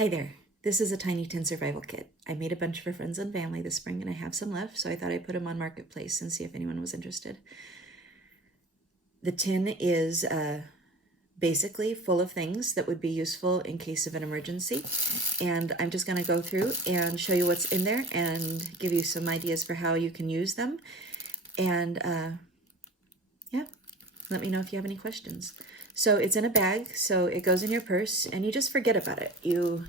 Hi there. This is a Tiny Tin survival kit. I made a bunch for friends and family this spring and I have some left, so I thought I'd put them on Marketplace and see if anyone was interested. The tin is basically full of things that would be useful in case of an emergency, and I'm just going to go through and show you what's in there and give you some ideas for how you can use them. And yeah, let me know if you have any questions. So it's in a bag, so it goes in your purse and you just forget about it. You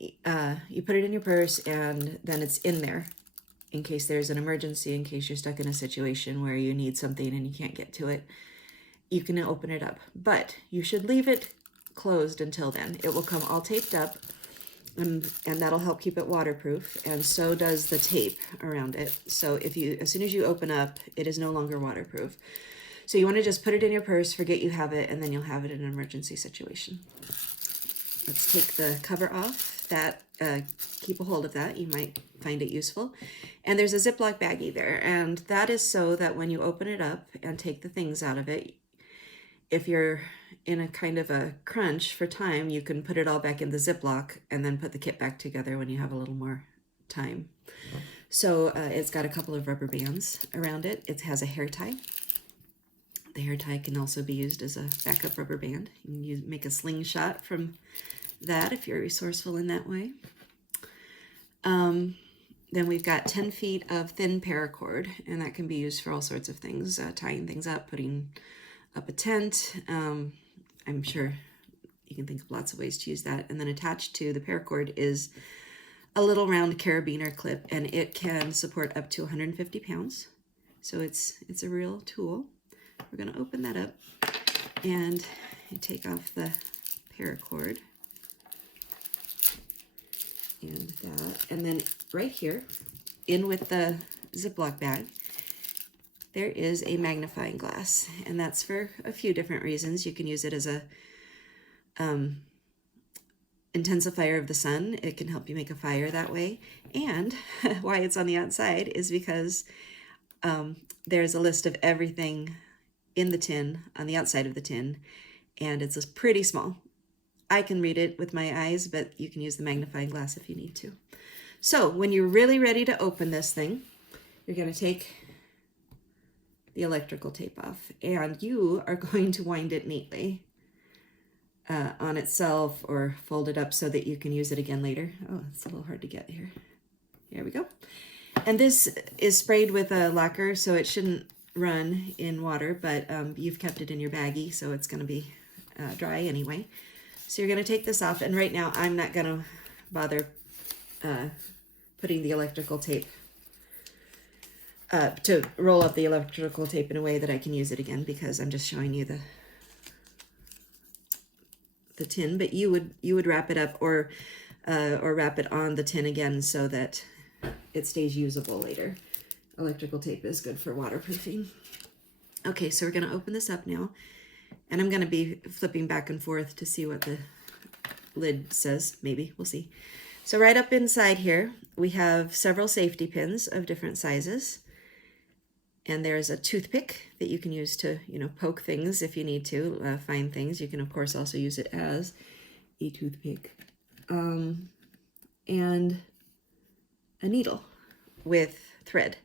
put it in your purse and then it's in there in case there's an emergency, in case you're stuck in a situation where you need something and you can't get to it. You can open it up, but you should leave it closed until then. It will come all taped up, and that'll help keep it waterproof, and so does the tape around it. So as soon as you open up, it is no longer waterproof. So you want to just put it in your purse, forget you have it, and then you'll have it in an emergency situation. Let's take the cover off. Keep a hold of that. You might find it useful. And there's a Ziploc baggie there, and that is so that when you open it up and take the things out of it, if you're in a kind of a crunch for time, you can put it all back in the Ziploc and then put the kit back together when you have a little more time. So it's got a couple of rubber bands around it. It has a hair tie. The hair tie can also be used as a backup rubber band. You can make a slingshot from that if you're resourceful in that way. Then we've got 10 feet of thin paracord, and that can be used for all sorts of things, tying things up, putting up a tent. I'm sure you can think of lots of ways to use that. And then attached to the paracord is a little round carabiner clip, and it can support up to 150 pounds. So it's a real tool. We're going to open that up and you take off the paracord and that. And then right here, in with the Ziploc bag, there is a magnifying glass, and that's for a few different reasons. You can use it as a intensifier of the sun. It can help you make a fire that way. And why it's on the outside is because there's a list of everything in the tin on the outside of the tin, and it's pretty small. I can read it with my eyes, but you can use the magnifying glass if you need to. So when you're really ready to open this thing, you're going to take the electrical tape off, and you are going to wind it neatly on itself or fold it up so that you can use it again later. Oh, it's a little hard to get here. There we go. And this is sprayed with a lacquer, so it shouldn't run in water, but you've kept it in your baggie, so it's going to be dry anyway. So you're going to take this off, and right now I'm not going to bother putting the electrical tape to roll up the electrical tape in a way that I can use it again, because I'm just showing you the tin. But you would wrap it up or wrap it on the tin again so that it stays usable later. Electrical tape is good for waterproofing. Okay, so we're going to open this up now, and I'm going to be flipping back and forth to see what the lid says. Maybe, we'll see. So right up inside here, we have several safety pins of different sizes. And there's a toothpick that you can use to, poke things if you need to, find things. You can, of course, also use it as a toothpick. And a needle with thread.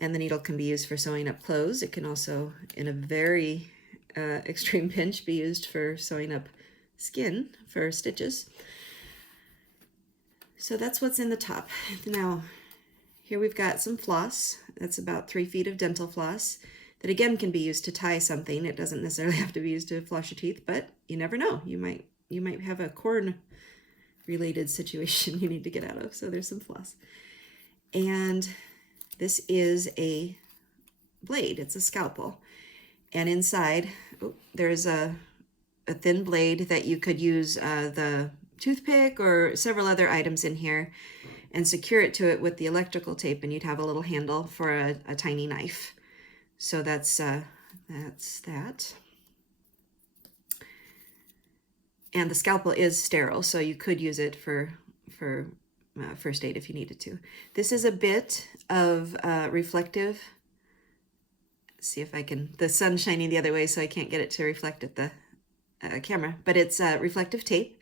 And the needle can be used for sewing up clothes. It can also, in a very extreme pinch, be used for sewing up skin for stitches. So that's what's in the top. Now, here we've got some floss. That's about 3 feet of dental floss that again can be used to tie something. It doesn't necessarily have to be used to floss your teeth, but you never know. You might have a corn related situation you need to get out of. So there's some floss. And this is a blade. It's a scalpel. And inside, there's a thin blade that you could use the toothpick or several other items in here and secure it to it with the electrical tape, and you'd have a little handle for a tiny knife. So that's that. And the scalpel is sterile, so you could use it for first aid if you needed to. This is a bit of reflective. Let's see if I can, the sun's shining the other way, so I can't get it to reflect at the camera, but it's reflective tape.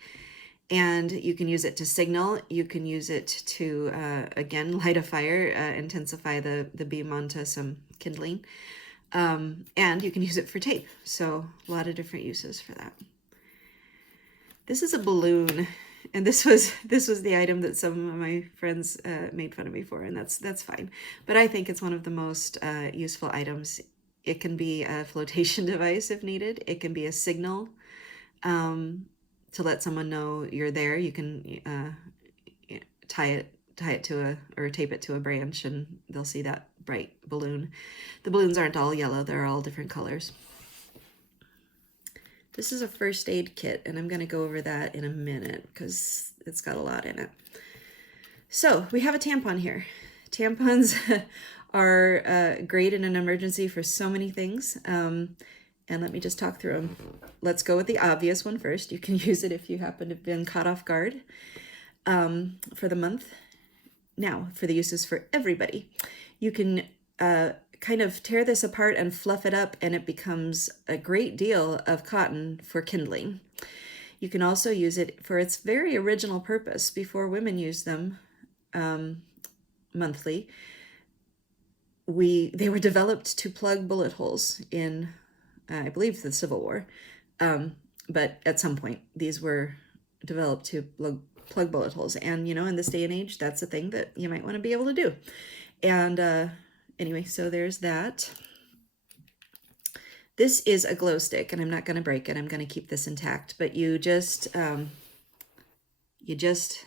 And you can use it to signal. You can use it to, again, light a fire, intensify the beam onto some kindling. And you can use it for tape. So a lot of different uses for that. This is a balloon. And this was the item that some of my friends made fun of me for, and that's fine. But I think it's one of the most useful items. It can be a flotation device if needed. It can be a signal to let someone know you're there. You can tie it to or tape it to a branch, and they'll see that bright balloon. The balloons aren't all yellow, they're all different colors. This is a first aid kit, and I'm going to go over that in a minute because it's got a lot in it. So we have a tampon here. Tampons are great in an emergency for so many things. And let me just talk through them. Let's go with the obvious one first. You can use it if you happen to have been caught off guard for the month. Now, for the uses for everybody, you can kind of tear this apart and fluff it up, and it becomes a great deal of cotton for kindling. You can also use it for its very original purpose. Before women used them monthly, they were developed to plug bullet holes in, I believe, the Civil War. But at some point, these were developed to plug bullet holes. And, in this day and age, that's a thing that you might want to be able to do. And anyway, so there's that. This is a glow stick, and I'm not going to break it. I'm going to keep this intact. But you just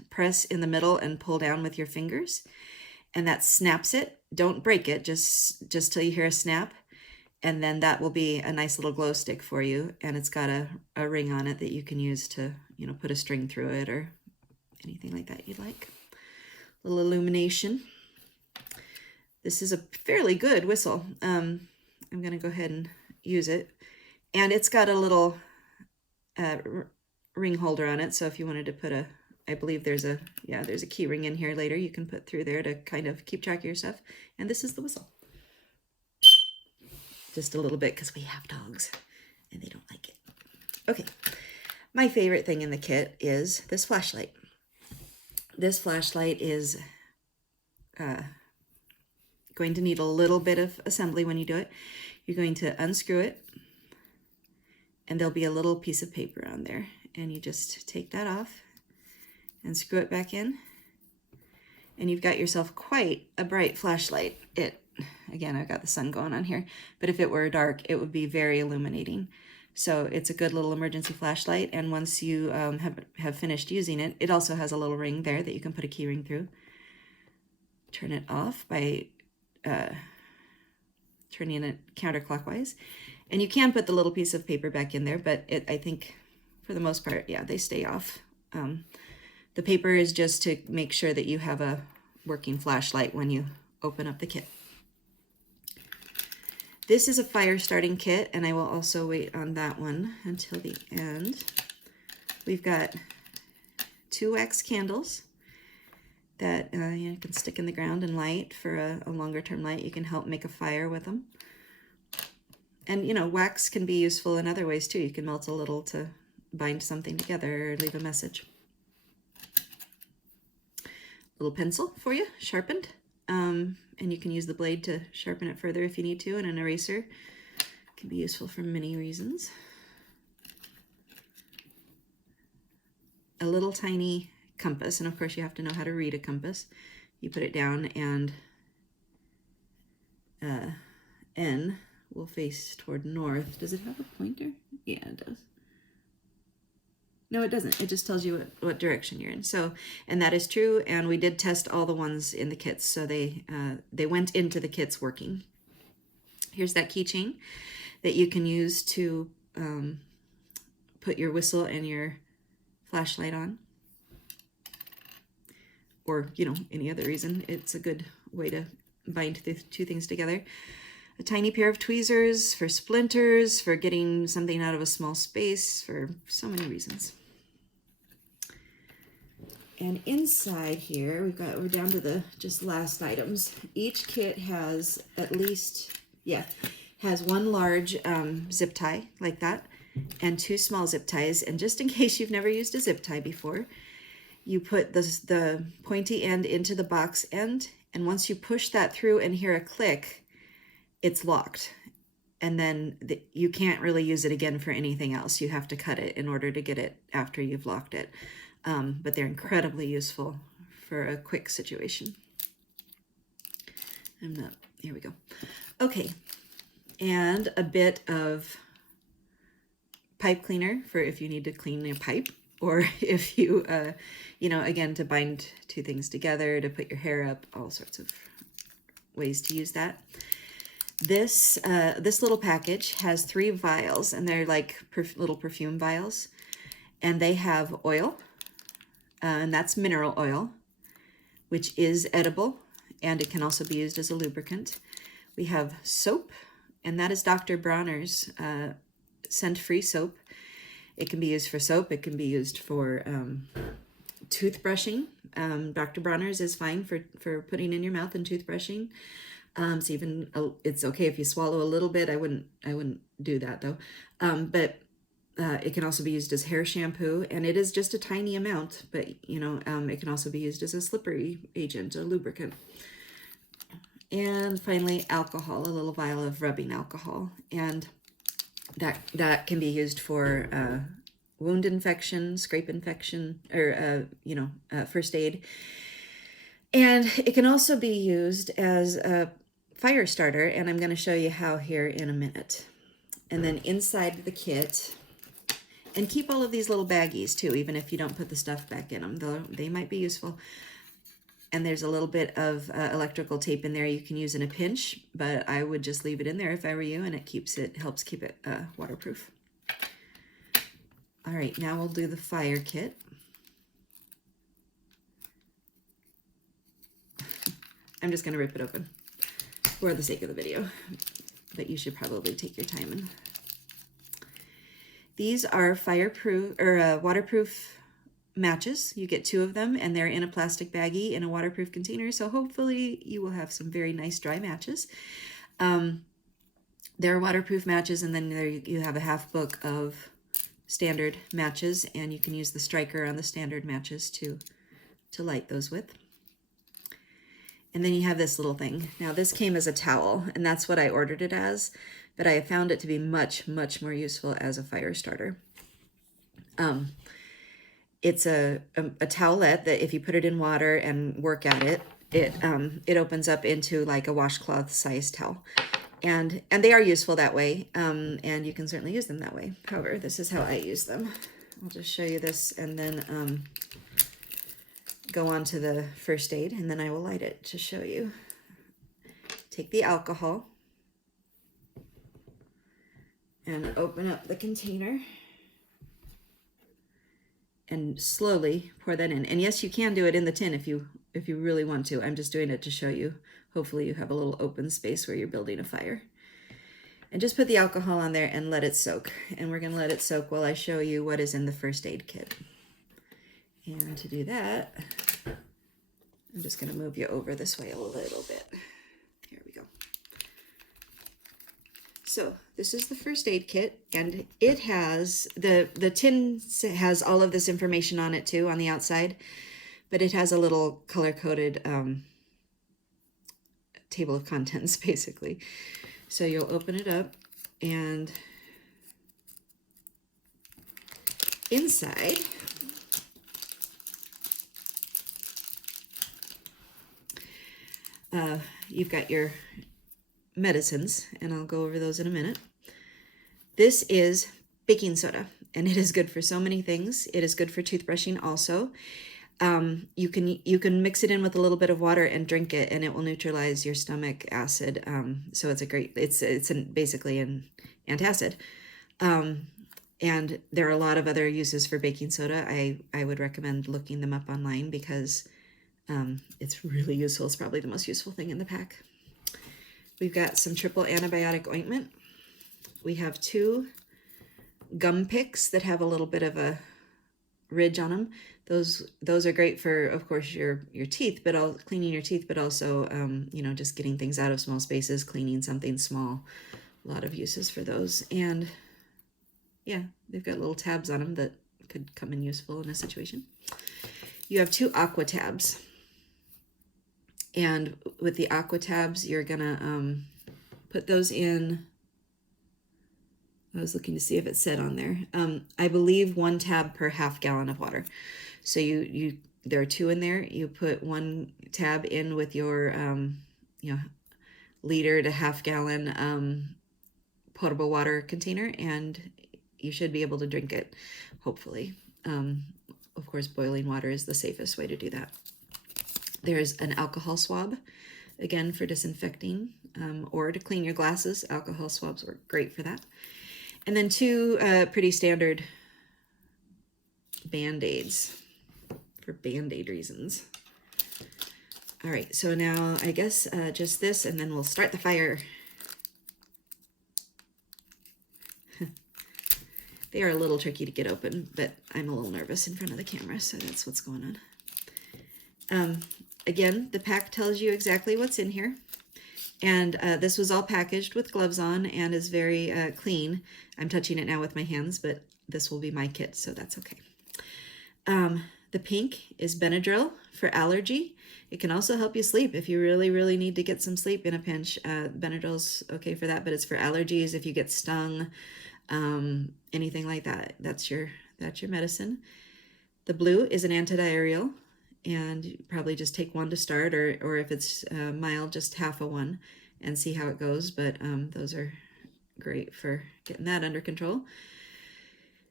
press in the middle and pull down with your fingers, and that snaps it. Don't break it, just till you hear a snap. And then that will be a nice little glow stick for you. And it's got a ring on it that you can use to, put a string through it or anything like that you'd like. A little illumination. This is a fairly good whistle. I'm going to go ahead and use it. And it's got a little ring holder on it. So if you wanted to put I believe there's a key ring in here later you can put through there to kind of keep track of your stuff. And this is the whistle. Just a little bit because we have dogs and they don't like it. Okay, my favorite thing in the kit is this flashlight. This flashlight is going to need a little bit of assembly when you do it. You're going to unscrew it, and there'll be a little piece of paper on there, and you just take that off and screw it back in, and you've got yourself quite a bright flashlight. Again, I've got the sun going on here, but if it were dark, it would be very illuminating. So it's a good little emergency flashlight, and once you have finished using it, it also has a little ring there that you can put a key ring through. Turn it off by turning it counterclockwise. And you can put the little piece of paper back in there, but I think for the most part, yeah, they stay off. The paper is just to make sure that you have a working flashlight when you open up the kit. This is a fire starting kit, and I will also wait on that one until the end. We've got 2 wax candles that you can stick in the ground and light for a longer term light. You can help make a fire with them. And wax can be useful in other ways too. You can melt a little to bind something together or leave a message. Little pencil for you, sharpened. And you can use the blade to sharpen it further if you need to, and an eraser can be useful for many reasons. A little tiny compass, and of course you have to know how to read a compass. You put it down, and N will face toward north. Does it have a pointer? Yeah, it does. No, it doesn't. It just tells you what direction you're in. So, and that is true. And we did test all the ones in the kits, so they went into the kits working. Here's that keychain that you can use to put your whistle and your flashlight on, or any other reason. It's a good way to bind the 2 things together. A tiny pair of tweezers for splinters, for getting something out of a small space, for so many reasons. And inside here, we're down to the just last items. Each kit has at least, has 1 large zip tie like that. and 2 small zip ties. And just in case you've never used a zip tie before, you put the pointy end into the box end, and once you push that through and hear a click, it's locked. And then you can't really use it again for anything else. You have to cut it in order to get it after you've locked it. But they're incredibly useful for a quick situation. Here we go. Okay, and a bit of pipe cleaner for if you need to clean a pipe, or if you, again, to bind 2 things together, to put your hair up, all sorts of ways to use that. This little package has 3 vials, and they're like little perfume vials, and they have oil, and that's mineral oil, which is edible, and it can also be used as a lubricant. We have soap, and that is Dr. Bronner's scent-free soap. It can be used for soap. It can be used for toothbrushing. Dr. Bronner's is fine for putting in your mouth and toothbrushing. So even it's okay if you swallow a little bit. I wouldn't do that though. But it can also be used as hair shampoo, and it is just a tiny amount. But it can also be used as a slippery agent, a lubricant. And finally, alcohol, a little vial of rubbing alcohol, and that can be used for wound infection, scrape infection, or first aid. And it can also be used as a fire starter, and I'm going to show you how here in a minute. And then inside the kit, and keep all of these little baggies too, even if you don't put the stuff back in them, though they might be useful. And there's a little bit of electrical tape in there you can use in a pinch, but I would just leave it in there if I were you, and it helps keep it waterproof. All right, now we'll do the fire kit. I'm just going to rip it open for the sake of the video, but you should probably take your time. And these are fireproof or waterproof matches. You get 2 of them, and they're in a plastic baggie in a waterproof container, so hopefully you will have some very nice dry matches. They're waterproof matches, and then there you have a half book of standard matches, and you can use the striker on the standard matches to light those with. And then you have this little thing. Now this came as a towel, and that's what I ordered it as, but I found it to be much, much more useful as a fire starter. It's a towelette that if you put it in water and work at it, it opens up into like a washcloth size towel. And they are useful that way, and you can certainly use them that way. However, this is how I use them. I'll just show you this, and then go on to the first aid, and then I will light it to show you. Take the alcohol and open up the container and slowly pour that in. And yes, you can do it in the tin if you really want to. I'm just doing it to show you. Hopefully you have a little open space where you're building a fire. And just put the alcohol on there and let it soak. And we're going to let it soak while I show you what is in the first aid kit. And to do that, I'm just going to move you over this way a little bit. Here we go. So this is the first aid kit, and it has, the tin has all of this information on it too on the outside, but it has a little color-coded table of contents basically. So you'll open it up, and inside you've got your medicines, and I'll go over those in a minute. This is baking soda, and it is good for so many things. It is good for toothbrushing also. You can mix it in with a little bit of water and drink it, and it will neutralize your stomach acid. So it's basically an antacid. And there are a lot of other uses for baking soda. I would recommend looking them up online because it's really useful. It's probably the most useful thing in the pack. We've got some triple antibiotic ointment. We have 2 gum picks that have a little bit of a ridge on them. Those are great for, of course, your teeth, but cleaning your teeth, but also just getting things out of small spaces, cleaning something small. A lot of uses for those. And yeah, they've got little tabs on them that could come in useful in a situation. You have 2 aqua tabs. And with the aqua tabs, you're gonna put those in. I was looking to see if it said on there. I believe 1 tab per half gallon of water. So there are 2 in there. You put 1 tab in with your liter to half gallon potable water container, and you should be able to drink it, hopefully. Of course, boiling water is the safest way to do that. There's an alcohol swab, again for disinfecting or to clean your glasses. Alcohol swabs work great for that. And then 2 pretty standard Band-Aids for Band-Aid reasons. All right, so now I guess just this, and then we'll start the fire. They are a little tricky to get open, but I'm a little nervous in front of the camera, so that's what's going on. Again, the pack tells you exactly what's in here. And this was all packaged with gloves on and is very clean. I'm touching it now with my hands, but this will be my kit, so that's okay. The pink is Benadryl for allergy. It can also help you sleep if you really, really need to get some sleep in a pinch. Benadryl's okay for that, but it's for allergies. If you get stung, anything like that, that's your medicine. The blue is an antidiarrheal, and you probably just take 1 to start, or if it's mild, just half of 1 and see how it goes. But those are great for getting that under control.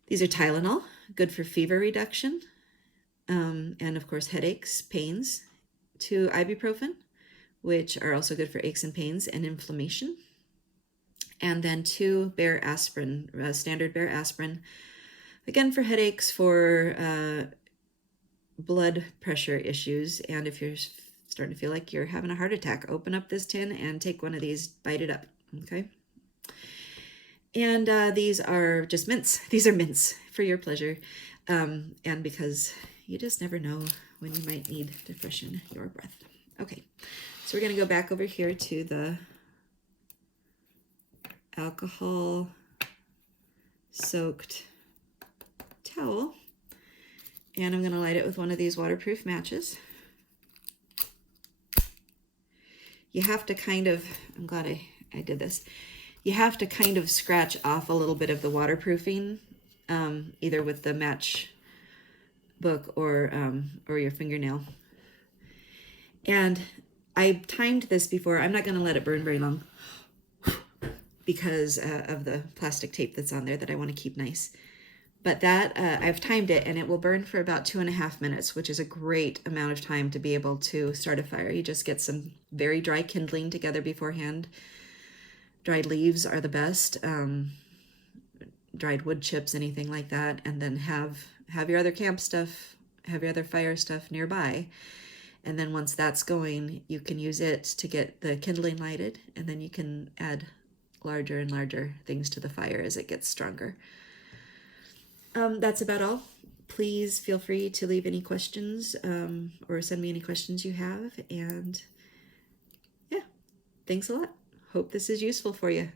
These are Tylenol, good for fever reduction, and of course headaches, pains. 2 ibuprofen, which are also good for aches and pains and inflammation. And then 2 Bayer aspirin, standard Bayer aspirin, again for headaches, for blood pressure issues, and if you're starting to feel like you're having a heart attack, open up this tin and take 1 of these, bite it up, okay? And these are just mints. These are mints for your pleasure, and because you just never know when you might need to freshen your breath. Okay, so we're gonna go back over here to the alcohol soaked towel, and I'm gonna light it with 1 of these waterproof matches. You have to kind of, I'm glad I did this. You have to kind of scratch off a little bit of the waterproofing, either with the match book or your fingernail. And I timed this before. I'm not going to let it burn very long because of the plastic tape that's on there that I want to keep nice. But that, I've timed it, and it will burn for about 2.5 minutes, which is a great amount of time to be able to start a fire. You just get some very dry kindling together beforehand. Dried leaves are the best, dried wood chips, anything like that, and then have your other camp stuff, have your other fire stuff nearby. And then once that's going, you can use it to get the kindling lighted, and then you can add larger and larger things to the fire as it gets stronger. That's about all. Please feel free to leave any questions or send me any questions you have. And yeah, thanks a lot. Hope this is useful for you.